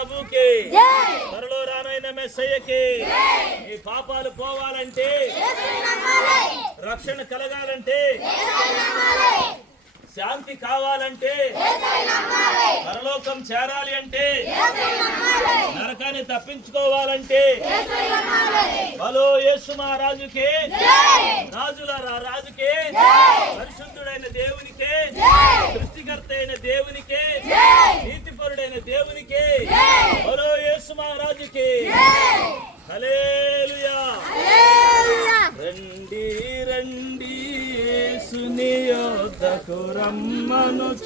ప్రభుకి, త్వరలో రానైన మెస్సయ్యకి. ఈ పాపాలు పోవాలంటే, రక్షణ కలగాలంటే, శాంతి కావాలంటే, పరలోకం చేరాలి అంటే, నరకాన్ని తప్పించుకోవాలంటే, బలో యేసు మహారాజుకే, రాజుల రాజుకే, పరిశుద్ధుడైన దేవునికే, సృష్టికర్త అయిన దేవునికే, నీతిపరుడైన దేవునికే, బలో యేసు మహారాజుకే. హల్లెలూయా. రండి రండి యేసుని యొద్దకు రమ్మనుచున్నాడు.